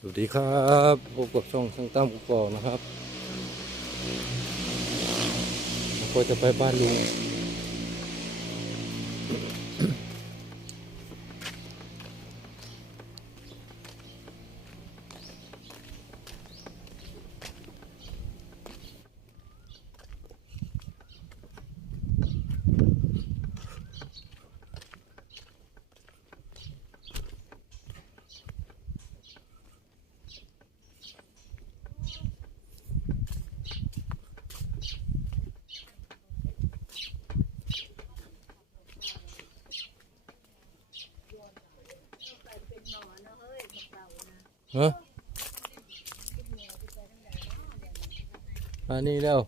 สวัสดีครับพบกับช่องช่างตั้มกุกอกนะครับก็จะไปบ้านลุง ฮะมานี่เร็ว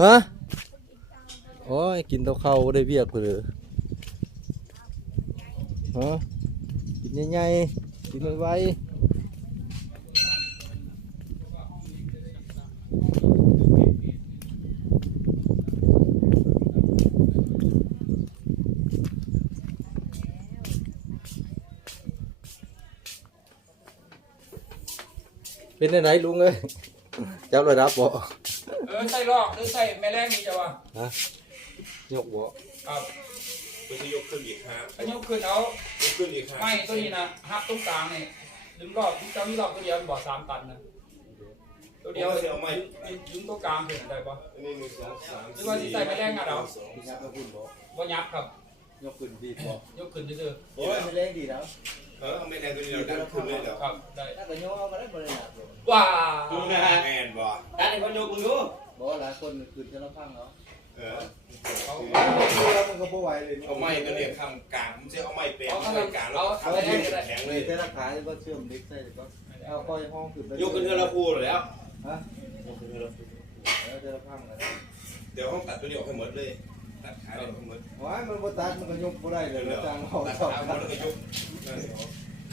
ฮะโอ้ยกินเต้าเข้าได้เบียกเลยฮะกินใหญ่ๆกินไวๆ เป็นไหนๆลุงเอ้ยเจ้าระดับบ่เออใส่ลอกหรือใส่แม่แรงนี่จะวะฮะยกบ่ครับมันจะยกขึ้นอีกครับอันนี้ขึ้นเอายกขึ้นอีกครับไม้ตัวนี้นะฮับตรงกลางนี่ดึงรอบเจ้านี่รอบตัวเดียวบ่สามตันนะตัวเดี๋เดียยววเสียเอาไม้ดึงตัวกลางขึ้นได้ปะอันนี้หนึ่งสองสามหรือว่าสิใส่ไม้แรงอะเราสองพี่ยักษ์ก็พูดบ่บ่ยับครับ ยกขึ้นดีบ่ยกขึ้นเรื่อยโอ้ยไม่แรงดีแล้ว เออเอาไม่แรงตัวนี้เราดันขึ้นเลยเดี๋ยวๆครับได้ถ้าก็โยกเอามาได้บ่ได้หนักหรอกว้าแมนบ่ตัดให้คนโยกมึงดูบ่หลายคนขึ้นจะละพังเนาะเออเอาแล้วมันก็บ่ไหวเลยเอาไม้ตัวนี้คำกลางผมจะเอาไม้แปลงเอาเอาข้างไม้กลางแล้วเอาทำแม่ให้แรงก็ได้แข็งเลเลยยแต่ละขาก็เชื่อมเล็กใส่ก็เอาก้อยห้องขึ้นไปโยกขึ้นเทอละคู่แล้วฮะโยกขึ้นเทอละคู่แล้วจะละพังแล้วเดี๋ยวห้องตัดตัวนี้ออกให้หมดเลย ตัดขาเลยให้หมดว้ายมันบ่ตัดมันก็ยกบ่ได้เลยเดี๋ยวจังเอาตัดชอบขาหมตัดดแล้วก็ยกนั่นเดี๋ยว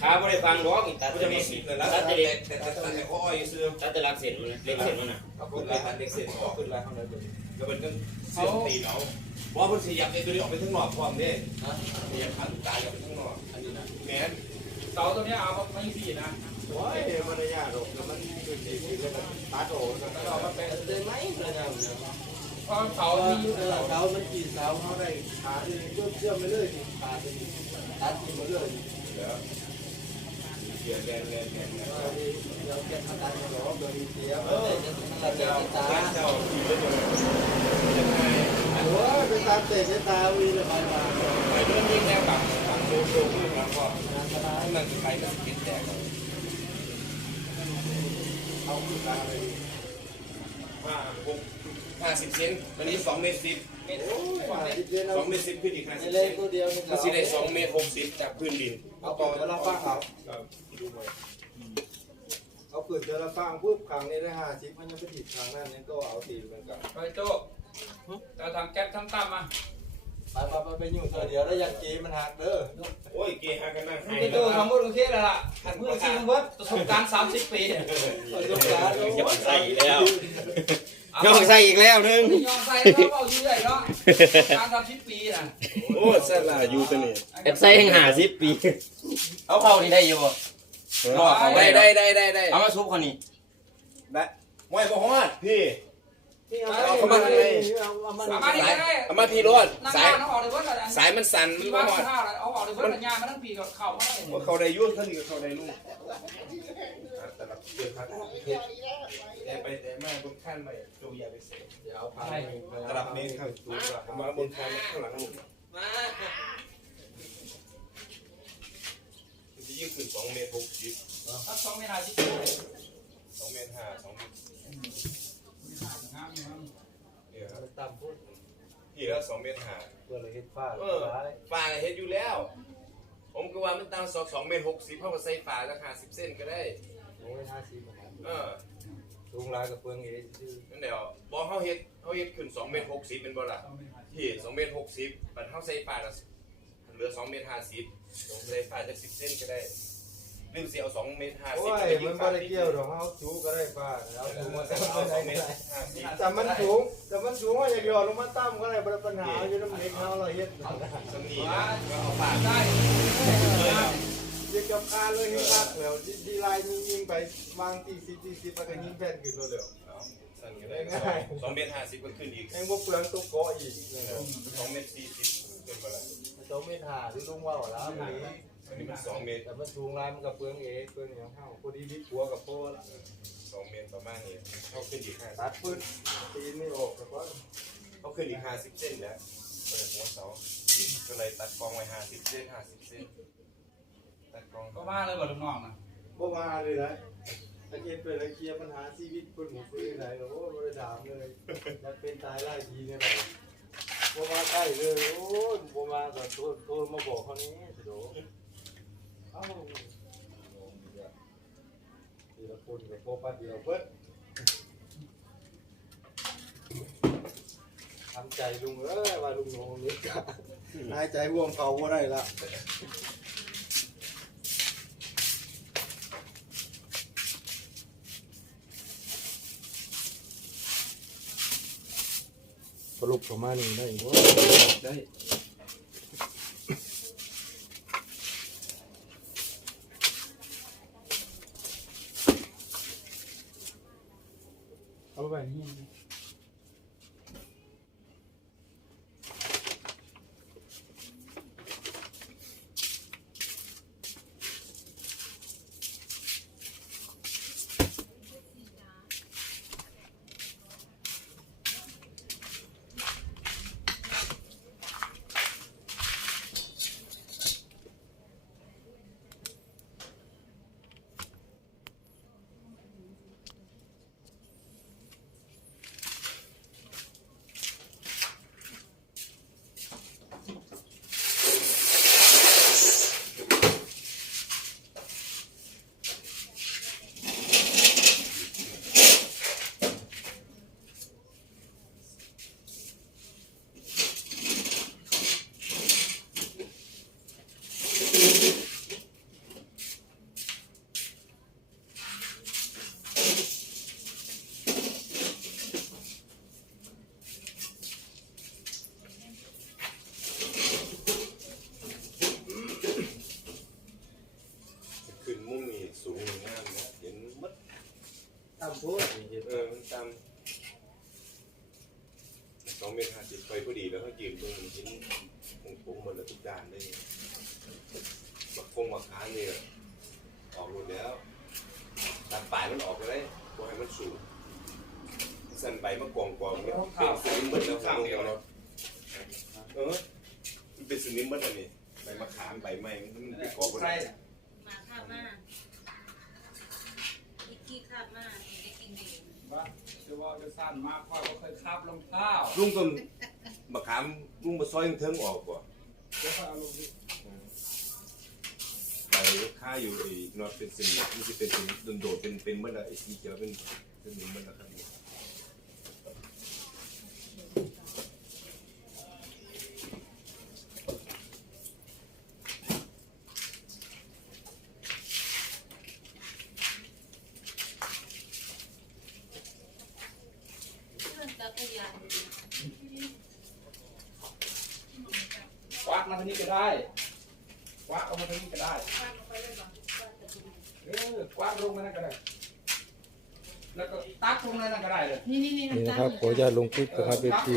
ขาบ่ได้ฟังร้องอีกตัดมันจะจะมีมีสิสิบบเลยนะตัตัดดจะแต่เล็กแต่ตัดแต่ข้ออ้อยซื้อตัดจะรักเส้นมันเล็กเส้นมันน่ะเอาขึ้ขึ้นนไปไปตัดเด็กเสร็จออกขึ้นไปข้างในเลยก็เป็นก็เสียบตีนเอาเพราะว่ามันเสียบไอ้ตัวนี้ออกไปทั้งนอกพร้อมเด้เสียบขาตายออกไปทั้งนอกอันนี้นะแมนเสาตัวนี้เอาไม่สี่นะโอ้ยมันได้ยากหรอกมันขึ้นดีๆแล้วมันตัดออกแล้วเรามาเป็นได้ไหมเลยนะเพราะเสาที่อยู่เออเสามันกี่เสาเฮาได้ขาที่เชื่อมเชื่อมไปเลยขาที่ตัดไปเลยเดี๋ยวเดี๋ยวแรงแรงแรงแรงเราเก็บมาตัดหรอกโดยเสียเอเอออถ้าเจ้าเจ้าเจ้าขี่รถยนต์จะไงโอ้ยเป็ตาเตะตาวีเลยไปมาไปเรื่องยิ่งแนวกับกับโซโซขึ้นแล้วก็ให้มันใครมันคิดแตกเอาขึ้นตาเลย ห้าหกห้าสิบเซนวันนี้สองเมตรสิบโอ้ยมาที่เจนสเอาองเมตรสิบขึ้นอีกห้าสิบเซเล่นนตัวเดียวนี่มันสิได้สองเมตรหกสิบจากพื้นดินเอาต่อจะละฟังเอาครับดูไปเอาขืนจะละฟังปุ๊บครั้งนี้ได้ห้าสิบมันยังไปถีบครั้งนั้นนี่ก็เอาตีเหมือนกันไปโจ้แต่ทางแก๊สทั้งตั้มมาไปไปไปไปยุ่งตัวเดียวแล้วอยากจีมันหักเด้อโอ้ยเกย์หากันนั่งให้ไปโจ้ทำหมดโอเคแล้วล่ะหันมือซีทั้งเบิร์ดประสบการณ์สามสิบปีประสบการณ์โอ้ยกใส่อีกแล้ว ยยกใส่อีกแล้วนึงยอมใส่เขาเอาอยู่เลยเนาะการสามสิบปีน่ะโอ้สลาอยู่ตัวนี้เอฟใส่ยังหาสิบปี เอาเข้านี่ได้อยู่บ่รอเขาได้ได้ได้ได้ได้ได้ได้เอามาซุปคนนี้แบะไม่บ่ฮอดพี่นี่เอาเอามาเลยเอาเอามาสามารถที่จะได้เอามาพี่รถนั่งสายร้านเอาออกเลยเบิร์ดอะไรสายมันสั่นมีมันบ้าบ่นฮอดข้าวอะไรเอาออกเลยเบิร์ดปัญญามาทั้งปีกับเข่ามาได้ ว่าเขาได้ยุ่นเขาดีกับเขาได้ลุ งแต่ละเดือนพักเฮ็ดแต่ไปแต่มาบนขั้นไปตัวยาไปเสพเดี๋ยวเอาพันตลับเมตรข้างตัวมาบนขั้นข้างหลังลุงมันจะยิ่งขึ้นสองเมตรหกสิบรับสองเวลาที่สองเมตรห้าสองเมตรเนี่ยครับต่ำพูดพี่แล้วสองเมตรห้าเพื่อเลยเฮ็ดฟ้าเออฝ่าเฮ็ดอยู่แล้ว ผมก็ว่ามันตามสองสองเมตรหกสิบเท่ากับใส่ฝ่าราคาสิบเส้นก็ได้ โอ้ยห้าสิบเออลุงลายกับเพื่อนเองชื่อนั่นเดี๋ยวบอกเขาเฮ็ดเขาเฮ็ดขึ้นสองเมตรหกสิบเป็นบ่ล่ะที่สองเมตรหกสิบบัดเขาใส่ฝ่าละเหลือสองเมตรห้าสิบใส่ฝ่าจะสิบเส้นก็ได้หรือสิเอาสองเมตรห้าโอ้สิบยมันไม่ได้เกี่ยวหรอกเขาจูก็ได้ฟ้าเอาจูมาเอาตั้งสองเมได้ตรห้าสิบแต่มันสูงแต่มันสูงว่าอยากหยอดลงมาตั้มก็ได้ปัญหาอยู่น้ำเล็กเขาเราเฮ็ดสำนีว่าก็เอาฝ่าได้ กับคานเลยให้มากแล้วดีไลน์ยิงยิงไปวางที่สิบที่สิบแล้วก็ยิงแผ่นขึ้นเร็วเอาสั่นก็ได้สองเมตรห้าสิบก็ขึ้นอีกๆแม่งบ่เปลืองตัวเกาะอีกสองเมตรสี่สิบเป็นเท่าไหร่สองเมตรห้าที่ลุงว่าแล้วนี่อันนี้มันสองเมตรแต่มันสูงลายมันก็เปลืองเองเปลืองอย่างเฮาพอดีวิหัวกับโพละสองเมตรประมาณนี้เขาขึ้นอีกห้าตัดปืนตีนไม่ออกแต่ว่าเขาขึ้นอีกห้าสิบเส้นแล้วเปิดหัวเสาก็เลยตัดกองไว้ห้าสิบเส้นห้าสิบเส้น ตัดกองก็มาเลยบ่ลูกน้องนะบ่มาเลยนะตะเกียบเป็นตะเคลียร์ปัญหาชีวิตคนหมู่ฟื้นไหนโอ้บ่ได้ถามเลยจะเป็นตายไล่ดีเนี่ยนะบ่มาใกล้เลยโอ้ยบ่มาก็โทรโทรมาบอกเขานี้สิโดเอ้าทีละคนกับโปปันเดียวเพิ่นทำใจลุงเอ้ยว่าลุงโงงนี้ก็หายใจห่วงเขาบ่ได้ละ สรุปออกมาหนึ่งได้บ่ได้ามพูดมีเห็นเออมันตามสองเมตรห้าสิบไปพอดีแล้วเขายืนตรงหินคงปุ่มหมดแล้วทุกด้านเลยบักคงบักค้านเนี่ยออกหมดแล้วตัดปลายมันออกไปเลยพอให้มันสูงสั่นใบมากองกองเนี่ยเป็นสนิมหมดแล้วข้างเดียวเนาะเออมันเป็นสนิมหมดอันนี้ใบมะขามใบไม้มันไปเกาะบนใส่มา สั้นมากพ่อก็เคยคาบรองเท้าลุงต้นมะขามลุงมาซอยเทิงออกก่อนเดี๋ยวค่อยเอาลงดิไปค่าอยู่ไอ้นอตเป็นสินมันจะเป็นสินโดดๆเป็นเป็นเมื่อไรไอ้สีเขียวเป็นเป็นเมื่อไรครับ เพื่อนจักรยาน ควักมาทางนี้ก็ได้ควักเอามาทางนี้ก็ได้ข้ามไปเลยบ้างว่าจะดูเออควักลงมานั่นก็ได้ แล้วก็ตักลงมานั่นก็ได้เลย นี่นี่นี่นี่นะครับขออนุญาตลงคลิปนะครับเอฟซี